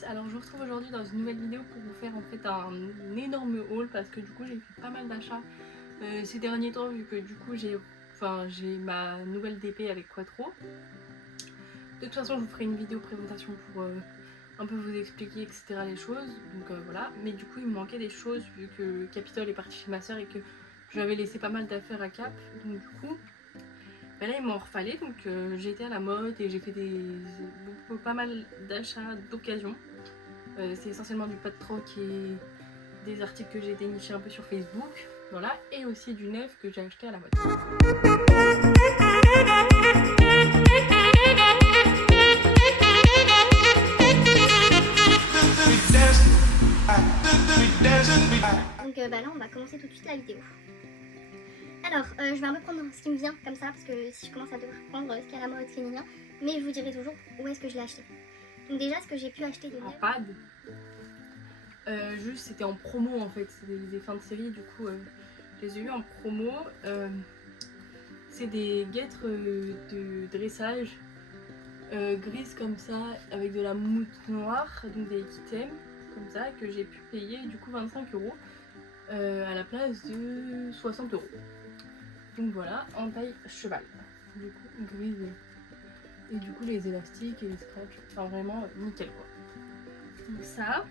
tous, alors je vous retrouve aujourd'hui dans une nouvelle vidéo pour vous faire en fait un énorme haul parce que du coup j'ai fait pas mal d'achats ces derniers temps vu que du coup j'ai ma nouvelle DP avec Quattro. De toute façon je vous ferai une vidéo présentation pour un peu vous expliquer etc les choses, donc voilà. Mais du coup il me manquait des choses vu que Capitole est parti chez ma soeur et que j'avais laissé pas mal d'affaires à Cap, donc du coup ben là il m'en refallait, donc j'ai été à la mode et j'ai fait pas mal d'achats d'occasion. C'est essentiellement du pas de troc et des articles que j'ai dénichés un peu sur Facebook, voilà, et aussi du neuf que j'ai acheté à la mode. Donc là on va commencer tout de suite la vidéo. Alors je vais un peu prendre ce qui me vient comme ça parce que si je commence à devoir prendre ce qui est à la mode, ce qui est mignon, mais je vous dirai toujours où est-ce que je l'ai acheté. Donc déjà ce que j'ai pu acheter de en pad, juste c'était en promo en fait, c'est des fins de série, du coup je les ai eu en promo. C'est des guêtres de dressage grises comme ça avec de la mousse noire, donc des items comme ça que j'ai pu payer du coup 25 € à la place de 60 €. Donc voilà, en taille cheval, du coup grise, et du coup les élastiques et les scratchs, enfin vraiment nickel quoi. Donc ça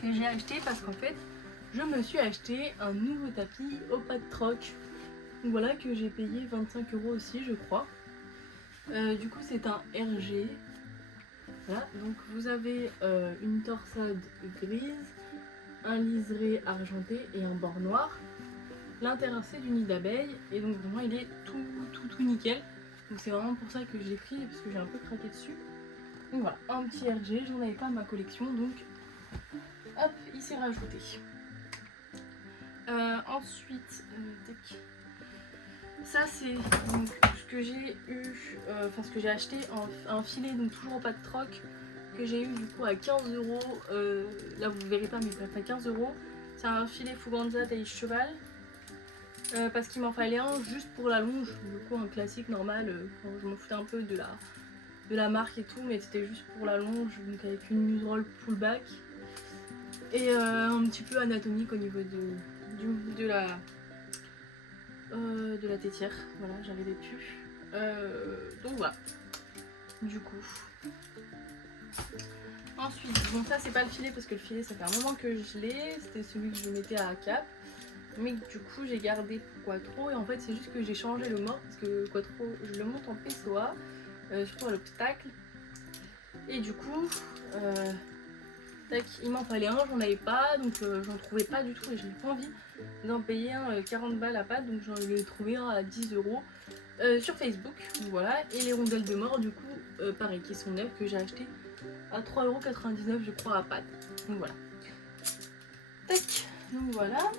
que j'ai acheté parce qu'en fait je me suis acheté un nouveau tapis au pas de troc. Donc voilà, que j'ai payé 25 € aussi je crois. Du coup c'est un RG. Voilà, donc vous avez une torsade grise, un liseré argenté et un bord noir. L'intérieur c'est du nid d'abeille et donc vraiment il est tout nickel. Donc c'est vraiment pour ça que je l'ai pris parce que j'ai un peu craqué dessus. Donc voilà, un petit RG, j'en avais pas à ma collection donc hop, il s'est rajouté. Ensuite, ça c'est donc ce que j'ai eu, ce que j'ai acheté un filet, donc toujours au pas de troc, que j'ai eu du coup à 15 €. Là vous verrez pas mais bref à 15 €. C'est un filet Fuganza taille cheval. Parce qu'il m'en fallait un juste pour la longe, du coup un classique normal, je m'en foutais un peu de la marque et tout, mais c'était juste pour la longe, donc avec une muserolle pullback et un petit peu anatomique au niveau de la tétière, voilà, j'avais des pus, donc voilà, du coup. Ensuite, bon ça c'est pas le filet parce que le filet ça fait un moment que je l'ai, c'était celui que je mettais à Cap. Mais du coup j'ai gardé pour Quattro et en fait c'est juste que j'ai changé le mort parce que Quattro je le monte en PSOA, surtout à l'obstacle. Et du coup il m'en fallait un, j'en avais pas, donc j'en trouvais pas du tout et j'avais pas envie d'en payer un 40 balles à pâte, donc j'en ai trouvé un à 10 € sur Facebook. Donc voilà, et les rondelles de mort du coup pareil qui sont neuves, que j'ai acheté à 3,99 € je crois à pâte. Donc voilà. Tac, donc voilà.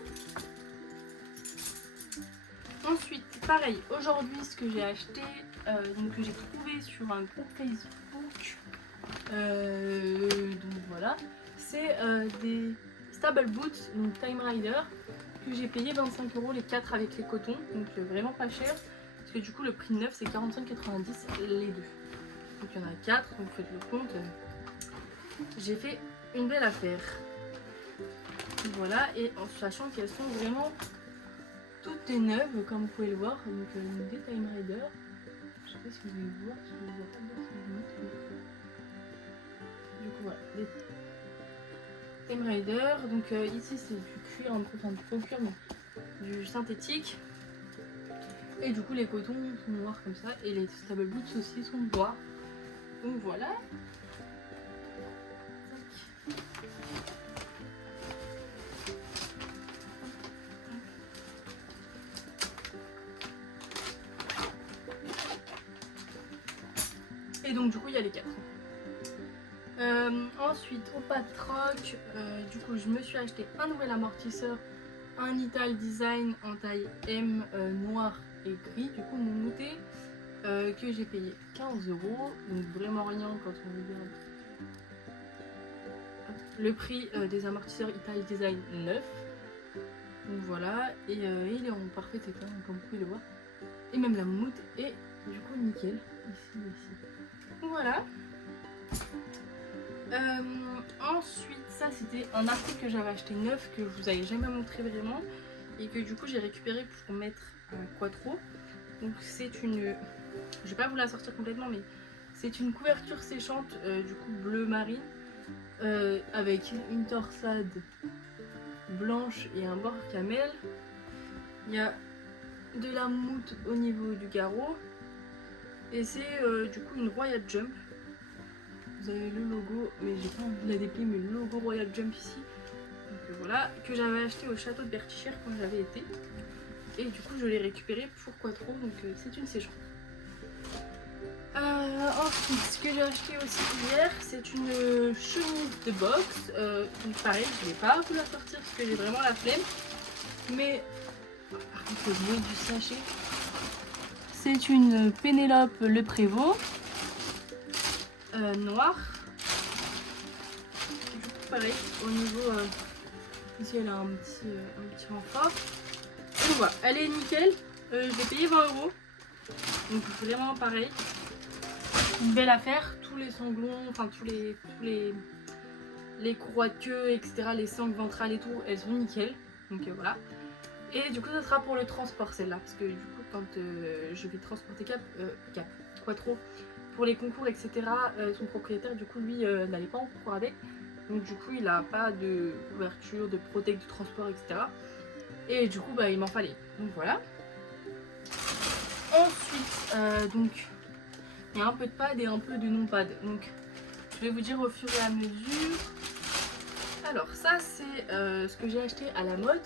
Ensuite, pareil, aujourd'hui ce que j'ai acheté, donc que j'ai trouvé sur un groupe Facebook, donc voilà, c'est des Stable Boots, donc Time Rider, que j'ai payé 25 € les 4 avec les cotons, donc vraiment pas cher, parce que du coup le prix neuf c'est 45,90 € les deux. Donc il y en a 4, donc faites le compte, j'ai fait une belle affaire. Donc voilà, et en sachant qu'elles sont vraiment toutes est neuve comme vous pouvez le voir, donc des Time Rider. Je sais pas si vous allez voir, si vous voyez pas bien si je montre. Du coup voilà, des Time Rider. Donc ici c'est du cuir, enfin du faux cuir, mais du synthétique. Et du coup les cotons sont noirs comme ça, et les Stable Boots aussi sont noirs. Donc voilà. Et donc du coup il y a les 4. Ensuite au pas de troc, du coup je me suis acheté un nouvel amortisseur, un Ital Design en taille M noir et gris, du coup mon mouté, que j'ai payé 15 €, donc vraiment rien quand on regarde le prix des amortisseurs Ital Design 9. Donc voilà, et il est en parfait état comme vous pouvez le voir, et même la moutte est du coup nickel ici. Donc voilà. Ensuite, ça c'était un article que j'avais acheté neuf, que je vous avais jamais montré vraiment, et que du coup j'ai récupéré pour mettre un quattro. Donc c'est une... Je vais pas vous la sortir complètement, mais c'est une couverture séchante du coup bleu marine, avec une torsade blanche et un bord camel. Il y a de la mousse au niveau du garrot, et c'est du coup une Royal Jump. Vous avez le logo, mais j'ai pas envie de la déplier, mais le logo Royal Jump ici. Donc voilà, que j'avais acheté au château de Bertichère quand j'avais été. Et du coup je l'ai récupéré pour quattro, donc c'est une séchante. Ensuite, ce que j'ai acheté aussi hier, c'est une chemise de boxe. Donc pareil, je ne vais pas vous la sortir parce que j'ai vraiment la flemme. Mais par contre, le bruit du sachet. C'est une Pénélope Le Prévost noire. Du coup, pareil, au niveau ici, elle a un petit renfort. Donc voilà, elle est nickel. Je l'ai payé 20 €. Donc vraiment pareil. Une belle affaire. Tous les sanglons, enfin tous les courroies de queue, etc., les sangles ventrales et tout, elles sont nickel. Donc voilà. Et du coup, ça sera pour le transport celle-là. Parce que du coup, quand je vais transporter quattro pour les concours, etc., son propriétaire, du coup, lui, n'allait pas en concours avec. Donc du coup, il n'a pas de couverture, de protect, de transport, etc. Et du coup, bah, il m'en fallait. Donc voilà. Ensuite, donc, il y a un peu de pad et un peu de non-pad. Donc, je vais vous dire au fur et à mesure. Alors, ça, c'est ce que j'ai acheté à la mode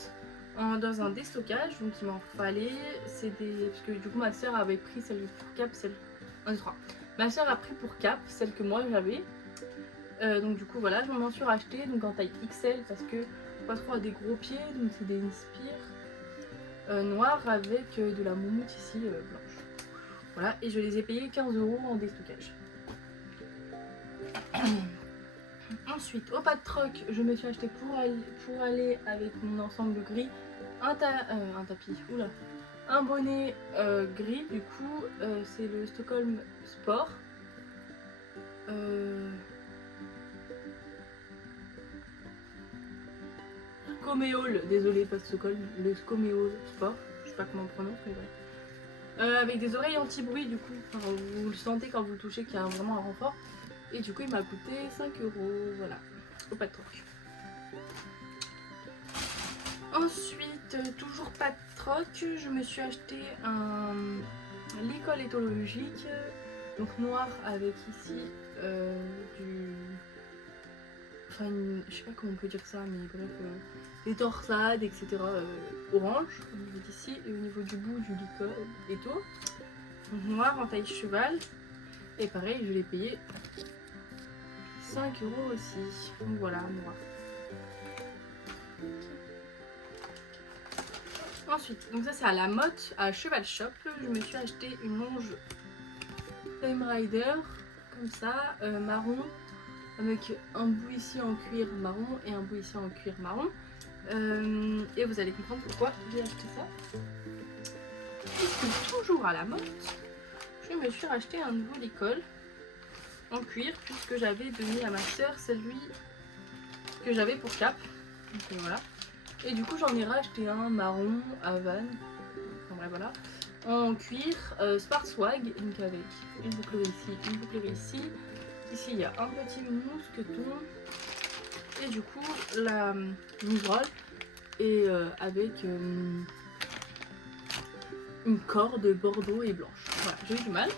dans un déstockage. Donc, il m'en fallait. C'est des. Parce que du coup, ma soeur avait pris celle pour Cap, celle. 1, 2, 3. Ma soeur a pris pour Cap, celle que moi j'avais. Donc, du coup, voilà, je m'en suis racheté. Donc, en taille XL, parce que pas trop à des gros pieds. Donc, c'est des Inspire noirs avec de la moumoute ici blanche. Voilà, et je les ai payés 15 € en déstockage. Ensuite, au pas de troc, je me suis acheté pour aller avec mon ensemble gris un tapis, oula, un bonnet gris. Du coup, c'est le Stockholm Sport. Scoméol, désolé, pas Stockholm, le Scoméol Sport. Je sais pas comment on prononce, mais ouais. Avec des oreilles anti-bruit, du coup, enfin, vous le sentez quand vous le touchez qu'il y a vraiment un renfort. Et du coup, il m'a coûté 5 €, voilà, au pas de troc. Ensuite, toujours pas de troc, je me suis acheté un licol éthologique, donc noir avec ici enfin, je sais pas comment on peut dire ça, mais bref, des torsades, etc. Orange, au niveau d'ici, et au niveau du bout du licol et tout. Donc noir en taille cheval. Et pareil, je l'ai payé 5 € aussi. Donc voilà, noir. Ensuite, donc ça c'est à la Motte, à Cheval Shop. Je me suis acheté une longe Time Rider, comme ça, marron, avec un bout ici en cuir marron et un bout ici en cuir marron. Et vous allez comprendre pourquoi j'ai acheté ça. Puisque toujours à la Motte, je me suis racheté un nouveau licol en cuir, puisque j'avais donné à ma soeur celui que j'avais pour Cap. Donc voilà. Et du coup j'en ai racheté un marron Havane, enfin bref voilà, en cuir Smart Swag, donc avec une bouclerie ici, une bouclerie ici. Ici il y a un petit mousqueton et du coup la muserolle et avec une corde bordeaux et blanche. Voilà, j'ai eu du mal.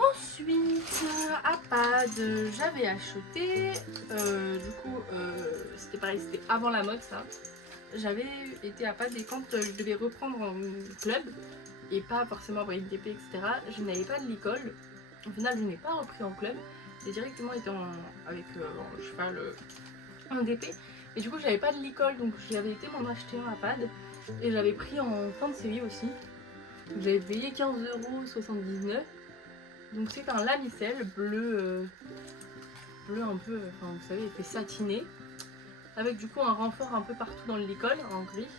Ensuite, à pad, j'avais acheté, du coup, c'était pareil, c'était avant la mode ça. J'avais été à pad et quand je devais reprendre en club, et pas forcément avec DP, etc., je n'avais pas de licol. Au final, je n'ai pas repris en club, j'ai directement été avec en cheval en DP. Et du coup, j'avais pas de licol, donc j'avais été m'en acheter un à pad. Et j'avais pris en fin de série aussi. Donc j'avais payé 15,79 €. Donc c'est un lamicelle bleu, bleu un peu, enfin vous savez, effet satiné, avec du coup un renfort un peu partout dans le licol en gris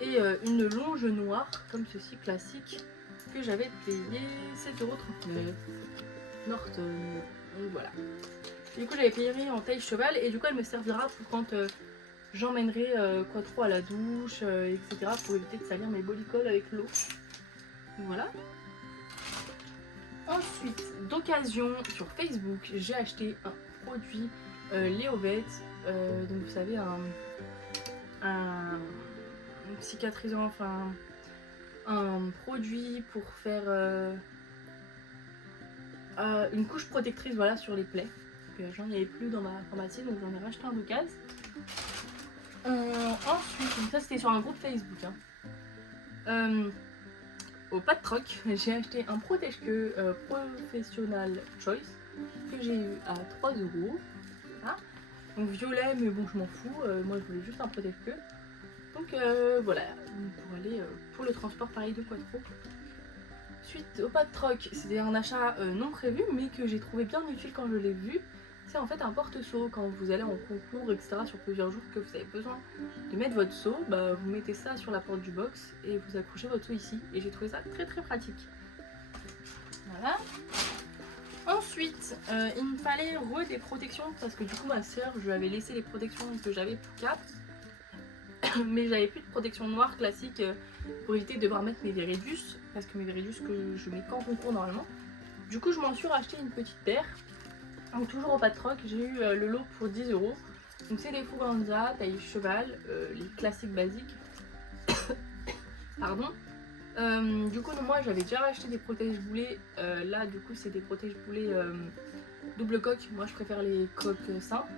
et une longe noire comme ceci classique que j'avais payé 7,39 € Norton. Donc voilà. Du coup j'avais payé en taille cheval et du coup elle me servira pour quand j'emmènerai Quattro à la douche, etc. pour éviter de salir mes bolicoles avec l'eau. Voilà. Ensuite, d'occasion sur Facebook, j'ai acheté un produit Léovette. Donc vous savez, un cicatrisant, enfin un produit pour faire une couche protectrice, voilà, sur les plaies. J'en avais plus dans ma pharmacie, donc j'en ai racheté un d'occasion. Ensuite, donc ça c'était sur un groupe Facebook. Au Pas de Troc, j'ai acheté un protège-queue Professional Choice que j'ai eu à 3 €. Voilà. Donc violet, mais bon, je m'en fous. Moi, je voulais juste un protège-queue. Donc voilà, pour aller pour le transport pareil de Quattro. Suite au Pas de Troc, c'était un achat non prévu, mais que j'ai trouvé bien utile quand je l'ai vu. C'est en fait un porte-seau quand vous allez en concours, etc. sur plusieurs jours, que vous avez besoin de mettre votre seau, bah, vous mettez ça sur la porte du box et vous accrochez votre seau ici. Et j'ai trouvé ça très très pratique. Voilà. Ensuite, il me fallait des protections parce que du coup ma soeur, je lui avais laissé les protections que j'avais pour cap. Mais j'avais plus de protection noire classique pour éviter de devoir mettre mes Viridus, parce que mes Viridus que je mets qu'en concours normalement. Du coup je m'en suis racheté une petite paire. Donc toujours au Pas de Troc, j'ai eu le lot pour 10 €. Donc c'est des Fuganza, taille cheval, les classiques basiques. Pardon. Du coup moi j'avais déjà acheté des protège-boulets. Là du coup c'est des protège-boulets double coque. Moi je préfère les coques simples.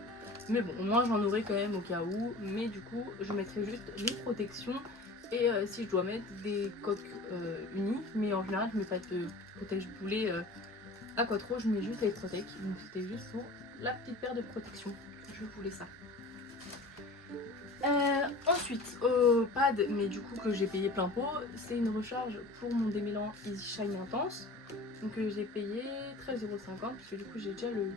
Mais bon, moi j'en aurai quand même au cas où. Mais du coup je mettrai juste les protections. Et si je dois mettre des coques unies. Mais en général je mets pas de protège-boulets à Quattro, je mets juste les Protec. Donc c'était juste pour la petite paire de protection. Je voulais ça. Ensuite, au pad, mais du coup que j'ai payé plein pot, c'est une recharge pour mon démêlant Easy Shine Intense. Donc j'ai payé 13,50 € parce que du coup j'ai déjà le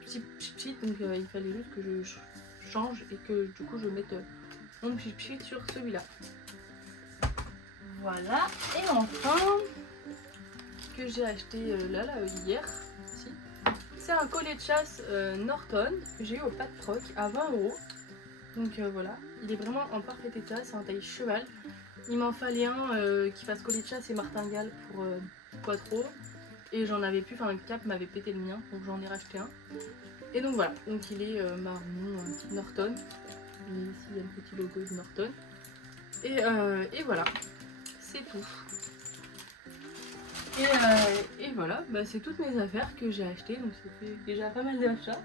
petit pchit, donc il fallait juste que je change et que du coup je mette mon petit pchit sur celui-là. Voilà. Et enfin, que j'ai acheté hier, c'est un collet de chasse Norton que j'ai eu au Pas de Troc à 20 €. Donc voilà, il est vraiment en parfait état, c'est un taille cheval. Il m'en fallait un qui fasse collet de chasse et martingale pour Quattro. Et j'en avais plus, enfin le cap m'avait pété le mien, donc j'en ai racheté un. Et donc voilà, donc il est marron Norton. Et ici il y a le petit logo de Norton. Et voilà, c'est tout. Et voilà, bah, c'est toutes mes affaires que j'ai achetées, donc ça fait déjà pas mal d'achats.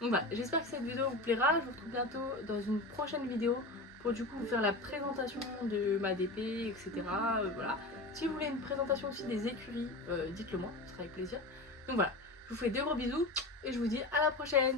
Donc voilà, j'espère que cette vidéo vous plaira. Je vous retrouve bientôt dans une prochaine vidéo pour du coup vous faire la présentation de ma DP, etc. Voilà. Si vous voulez une présentation aussi des écuries, dites-le moi, ce sera avec plaisir. Donc voilà, je vous fais des gros bisous et je vous dis à la prochaine.